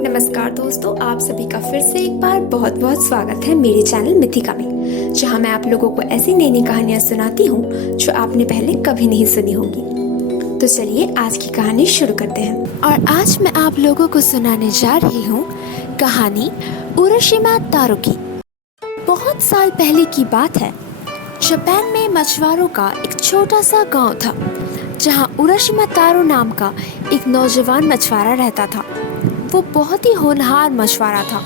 नमस्कार दोस्तों, आप सभी का फिर से एक बार बहुत बहुत स्वागत है मेरे चैनल मिथिका में, जहां मैं आप लोगों को ऐसी नई नई कहानियां सुनाती हूं जो आपने पहले कभी नहीं सुनी होंगी। तो चलिए आज की कहानी शुरू करते हैं। और आज मैं आप लोगों को सुनाने जा रही हूँ कहानी उरोशिमा तारो की। बहुत साल पहले की बात है। जापान में मछुआरों का एक छोटा सा गाँव था, जहाँ उरोशिमा तारो नाम का एक नौजवान मछुआरा रहता था। वो बहुत ही होनहार मछुआरा था।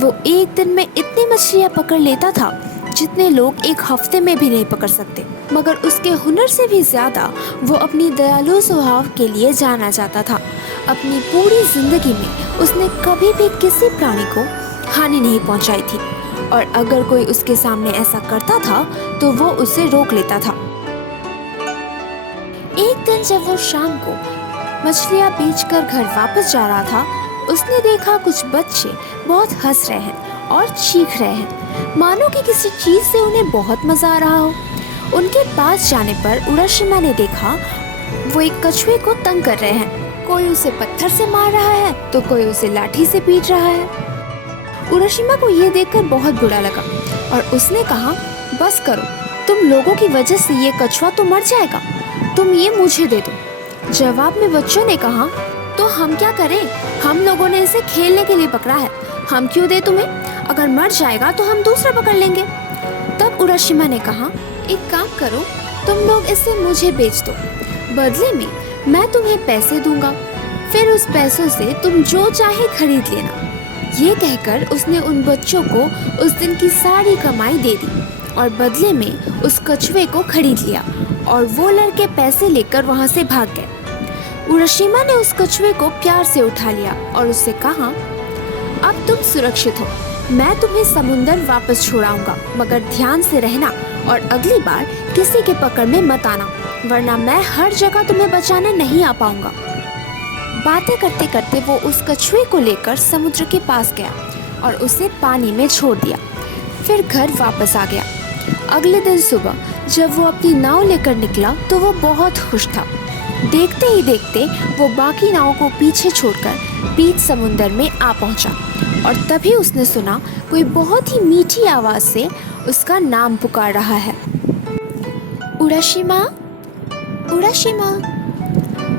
वो एक दिन में इतनी मछलियाँ पकड़ लेता था जितने लोग एक हफ्ते में भी नहीं पकड़ सकते। मगर उसके हुनर से भी ज़्यादा वो अपनी दयालु स्वभाव के लिए जाना जाता था। अपनी पूरी जिंदगी में उसने कभी भी किसी प्राणी को हानि नहीं पहुंचाई थी, और अगर कोई उसके सामने ऐसा करता था तो वो उसे रोक लेता था। एक दिन जब वो शाम को मछलियाँ बेचकर घर वापस जा रहा था, उसने देखा कुछ बच्चे बहुत हंस रहे हैं और चीख रहे हैं, मानो कि किसी चीज से उन्हें बहुत मजा आ रहा हो। उनके पास जाने पर उरोशिमा ने देखा वो एक कछुए को तंग कर रहे हैं। कोई उसे पत्थर से मार रहा है तो कोई उसे लाठी से पीट रहा है। उरोशिमा को ये देखकर बहुत बुरा लगा और उसने कहा, बस करो, तुम लोगों की वजह से ये कछुआ तो मर जाएगा, तुम ये मुझे दे दो। जवाब में बच्चों ने कहा, तो हम क्या करें, हम लोगों ने इसे खेलने के लिए पकड़ा है, हम क्यों दे तुम्हें, अगर मर जाएगा तो हम दूसरा पकड़ लेंगे। तब उरोशिमा ने कहा, एक काम करो, तुम लोग इसे मुझे बेच दो, बदले में मैं तुम्हें पैसे दूंगा, फिर उस पैसों से तुम जो चाहे खरीद लेना। ये कहकर उसने उन बच्चों को उस दिन की सारी कमाई दे दी और बदले में उस कछुए को खरीद लिया, और वो लड़के पैसे लेकर वहाँ से भाग गए। उरोशिमा ने उस कछुए को प्यार से उठा लिया और उससे कहा, अब तुम सुरक्षित हो, मैं तुम्हें समुंदर वापस छोड़ाऊंगा, मगर ध्यान से रहना और अगली बार किसी के पकड़ में मत आना, वरना मैं हर जगह तुम्हें बचाने नहीं आ पाऊंगा। बातें करते करते वो उस कछुए को लेकर समुद्र के पास गया और उसे पानी में छोड़ दिया, फिर घर वापस आ गया। अगले दिन सुबह जब वो अपनी नाव लेकर निकला तो वो बहुत खुश था। देखते ही देखते वो बाकी नावों को पीछे छोड़कर बीच समुंदर में आ पहुंचा, और तभी उसने सुना कोई बहुत ही मीठी आवाज से उसका नाम पुकार रहा है, उरोशिमा, उरोशिमा।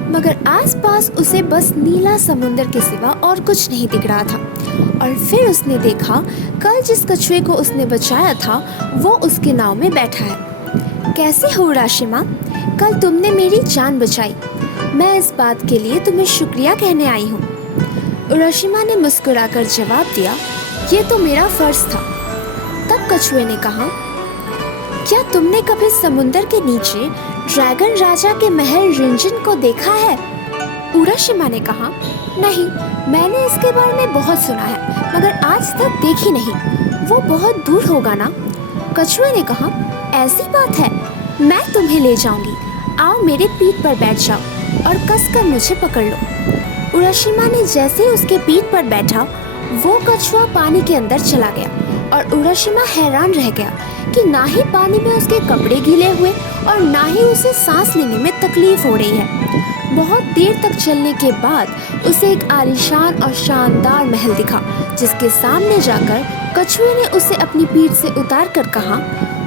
मगर आसपास उसे बस नीला समुंदर के सिवा और कुछ नहीं दिख रहा था। और फिर उसने देखा कल जिस कछुए को उसने बचाया था वो उसके नाव में बैठा है। कैसे हो उरोशिमा, कल तुमने मेरी जान बचाई, मैं इस बात के लिए तुम्हें शुक्रिया कहने आई हूँ। उरोशिमा ने मुस्कुराकर जवाब दिया, ये तो मेरा फर्ज था। तब कछुए ने कहा, क्या तुमने कभी समुंदर के नीचे ड्रैगन राजा के महल रिंजिन को देखा है? उरोशिमा ने कहा, नहीं, मैंने इसके बारे में बहुत सुना है, मगर आज तक देखी नहीं, वो बहुत दूर होगा ना? कछुए ने कहा, ऐसी बात है, मैं तुम्हें ले जाऊंगी, आओ मेरे पीठ पर बैठ जाओ और कसकर मुझे पकड़ लो। उरोशिमा ने जैसे ही उसके पीठ पर बैठा, वो कछुआ पानी के अंदर चला गया, और उरोशिमा हैरान रह गया कि ना ही पानी में उसके कपड़े गीले हुए और ना ही उसे सांस लेने में तकलीफ हो रही है। बहुत देर तक चलने के बाद उसे एक आलीशान और शानदार महल दिखा, जिसके सामने जाकर कछुए ने उसे अपनी पीठ से उतार कर कहा,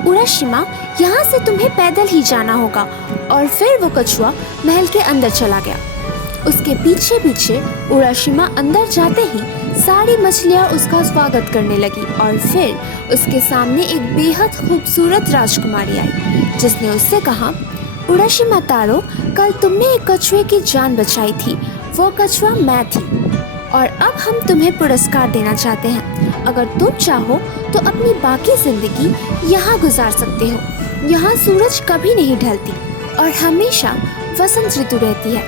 उरोशिमा, यहाँ से तुम्हें पैदल ही जाना होगा। और फिर वो कछुआ महल के अंदर चला गया। उसके पीछे पीछे उरोशिमा अंदर जाते ही सारी मछलियाँ उसका स्वागत करने लगी, और फिर उसके सामने एक बेहद खूबसूरत राजकुमारी आई, जिसने उससे कहा, उरोशिमा तारो, कल तुमने एक कछुए की जान बचाई थी, वो कछुआ मैं थी, और अब हम तुम्हें पुरस्कार देना चाहते हैं। अगर तुम चाहो तो अपनी बाकी जिंदगी यहाँ गुजार सकते हो। यहाँ सूरज कभी नहीं ढलती और हमेशा वसंत ऋतु रहती है।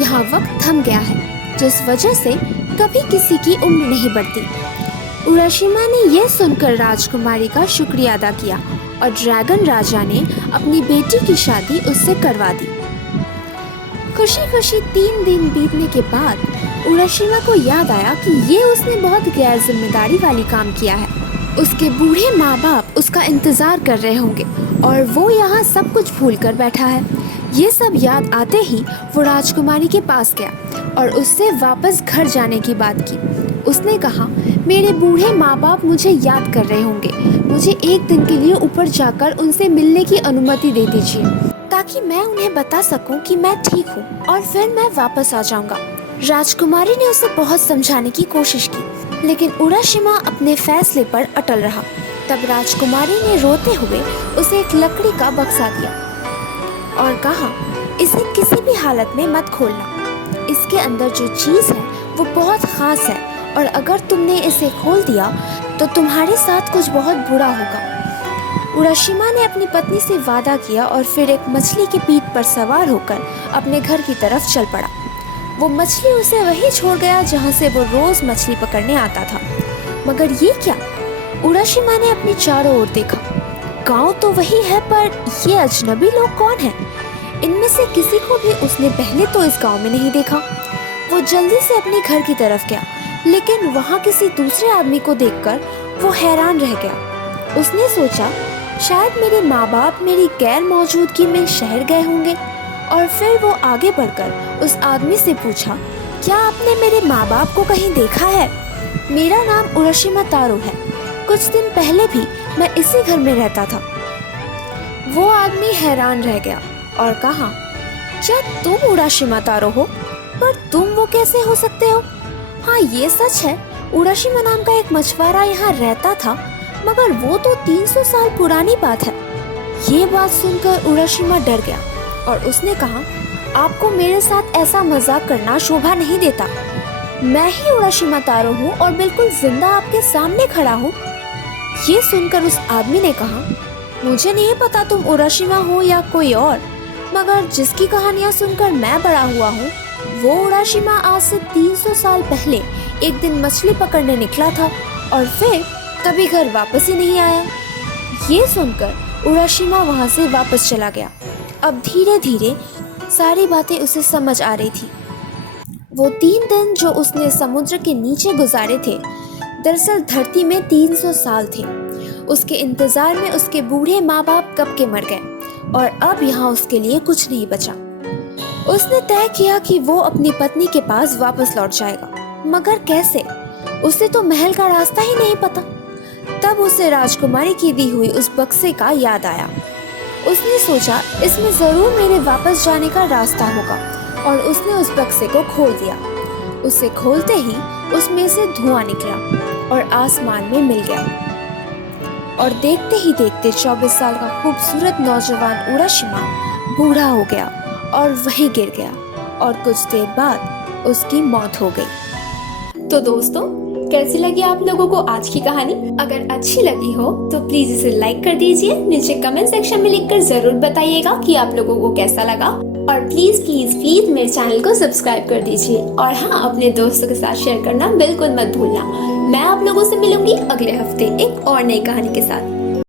यहाँ वक्त थम गया है, जिस वजह से कभी किसी की उम्र नहीं बढ़ती। उरोशिमा ने यह सुनकर राजकुमारी का शुक्रिया अदा किया, और ड्रैगन राजा ने अपनी बेटी की शादी उससे करवा दी। खुशी खुशी 3 दिन बीतने के बाद उरोशिमा को याद आया कि ये उसने बहुत गैर जिम्मेदारी वाली काम किया है। उसके बूढ़े माँ बाप उसका इंतजार कर रहे होंगे और वो यहाँ सब कुछ भूल कर बैठा है। ये सब याद आते ही वो राजकुमारी के पास गया और उससे वापस घर जाने की बात की। उसने कहा, मेरे बूढ़े माँ बाप मुझे याद कर रहे होंगे, मुझे एक दिन के लिए ऊपर जाकर उनसे मिलने की अनुमति दे दीजिए ताकि मैं उन्हें बता सकूं कि मैं ठीक हूँ और फिर मैं वापस आ जाऊंगा। राजकुमारी ने उसे बहुत समझाने की कोशिश की, लेकिन उराशिमा अपने फैसले पर अटल रहा। तब राजकुमारी ने रोते हुए उसे एक लकड़ी का बक्सा दिया और कहा, इसे किसी भी हालत में मत खोलना। इसके अंदर जो चीज़ है वो बहुत खास है और अगर तुमने इसे खोल दिया तो तुम्हारे साथ कुछ बहुत बुरा होगा। उराशिमा ने अपनी पत्नी से वादा किया और फिर एक मछली की पीठ पर सवार होकर अपने घर की तरफ चल पड़ा। वो मछली उसे वहीं छोड़ गया जहाँ से वो रोज मछली पकड़ने आता था। मगर ये क्या? उराशिमा ने अपनी चारों ओर देखा। गांव तो वही है, पर ये अजनबी लोग कौन हैं? इनमें से किसी को भी उसने पहले तो इस गांव में नहीं देखा। वो जल्दी से अपने घर की तरफ गया, लेकिन वहाँ किसी दूसरे आदमी को देखकर वो हैरान रह गया। उसने सोचा, शायद मेरे माँ बाप मेरी गैर मौजूदगी में शहर गए होंगे। और फिर वो आगे बढ़कर उस आदमी से पूछा, क्या आपने मेरे माँ बाप को कहीं देखा है? मेरा नाम उराशिमा तारो है। कुछ दिन पहले भी मैं इसी घर में रहता था। वो आदमी हैरान रह गया और कहा, क्या तुम उराशिमा तारो हो? पर तुम वो कैसे हो सकते हो? हाँ, ये सच है, उराशिमा नाम का एक मछुआरा यहाँ रहता था, मगर वो तो 300 साल पुरानी बात है। ये बात सुनकर उराशिमा डर गया और उसने कहा, आपको मेरे साथ ऐसा मजाक करना शोभा नहीं देता। मैं ही उराशिमा तारो हूँ और बिल्कुल जिंदा आपके सामने खड़ा हूँ। ये सुनकर उस आदमी ने कहा, मुझे नहीं पता तुम उराशिमा हो या कोई और, मगर जिसकी कहानियाँ सुनकर मैं बड़ा हुआ हूँ वो उराशिमा आज से 300 साल पहले एक दिन मछली पकड़ने निकला था और फिर कभी घर वापस ही नहीं आया। ये सुनकर उराशिमा वहाँ से वापस चला गया। अब धीरे धीरे सारी बातें उसे समझ आ रही थी। वो 3 दिन जो उसने समुद्र के नीचे गुजारे थे, दरअसल धरती में 300 साल थे। उसके इंतजार में उसके बूढ़े माँ बाप कब के मर गए और अब यहाँ उसके लिए कुछ नहीं बचा। उसने तय किया कि वो अपनी पत्नी के पास वापस लौट जाएगा, मगर कैसे? उसे तो महल का रास्ता ही नहीं पता। तब उसे राजकुमारी की दी हुई उस बक्से का याद आया। उसने सोचा, इसमें जरूर मेरे वापस जाने का रास्ता होगा और उसने उस बक्से को खोल दिया। उसे खोलते ही उसमें से धुआं निकला और आसमान में मिल गया और देखते ही देखते 24 साल का खूबसूरत नौजवान उराशिमा बूढ़ा हो गया और वहीं गिर गया और कुछ देर बाद उसकी मौत हो गई। तो दोस्तों, कैसी लगी आप लोगों को आज की कहानी? अगर अच्छी लगी हो तो प्लीज इसे लाइक कर दीजिए। नीचे कमेंट सेक्शन में लिखकर जरूर बताइएगा कि आप लोगों को कैसा लगा और प्लीज प्लीज प्लीज मेरे चैनल को सब्सक्राइब कर दीजिए और हाँ, अपने दोस्तों के साथ शेयर करना बिल्कुल मत भूलना। मैं आप लोगों से मिलूंगी अगले हफ्ते एक और नई कहानी के साथ।